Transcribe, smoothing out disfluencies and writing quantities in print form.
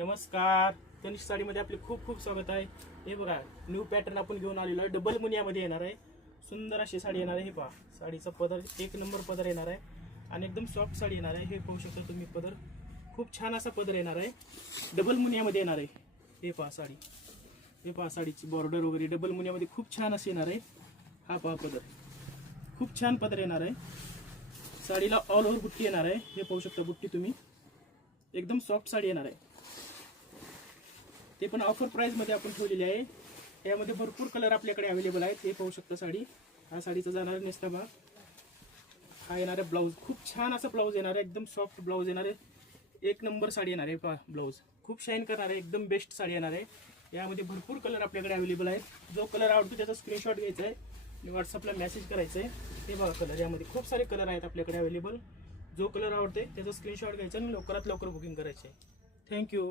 नमस्कार, तनिष्क साडीमध्ये आपले खूप खूप स्वागत आहे. हे बघा, न्यू पॅटर्न आपण घेऊन आलेलो आहे. डबल मुनियामध्ये येणार आहे. सुंदर अशी साडी येणार आहे. हे पहा, साडीचा पदर एक नंबर पदर येणार आहे आणि एकदम सॉफ्ट साडी येणार आहे. हे पाहू शकता तुम्ही, पदर खूप छान असा पदर येणार आहे. डबल मुनियामध्ये येणार आहे. हे पहा साडी, हे पहा साडीची बॉर्डर वगैरे डबल मुनियामध्ये खूप छान अशी येणार आहे. हा पहा पदर, खूप छान पदर येणार आहे. साडीला ऑल ओव्हर बुट्टी येणार आहे. हे पाहू शकता बुट्टी तुम्ही, एकदम सॉफ्ट साडी येणार आहे. ते पण ऑफर प्राइस मध्ये आपण ठेवलेली आहे. यामध्ये भरपूर कलर आपल्याकडे अवेलेबल आहेत. हे पाहू शकता साडी, हा साडीचा जाणार नेसता भाग. हा येणार आहे ब्लाऊज, खूप छान असा ब्लाऊज येणार आहे. एकदम सॉफ्ट ब्लाऊज येणार आहे. एक नंबर साडी येणार आहे. पहा ब्लाऊज खूप शाईन करणार आहे. एकदम बेस्ट साडी येणार आहे. यामध्ये भरपूर कलर आपल्याकडे अवेलेबल आहेत. जो कलर आवडतो त्याचा स्क्रीनशॉट घ्यायचा आहे आणि व्हॉट्सअपला मेसेज करायचा आहे. हे बघा कलर, यामध्ये खूप सारे कलर आहेत आपल्याकडे अवेलेबल. जो कलर आवडते त्याचा स्क्रीनशॉट घ्यायचा आणि लवकरात लवकर बुकिंग करायचे. थँक्यू.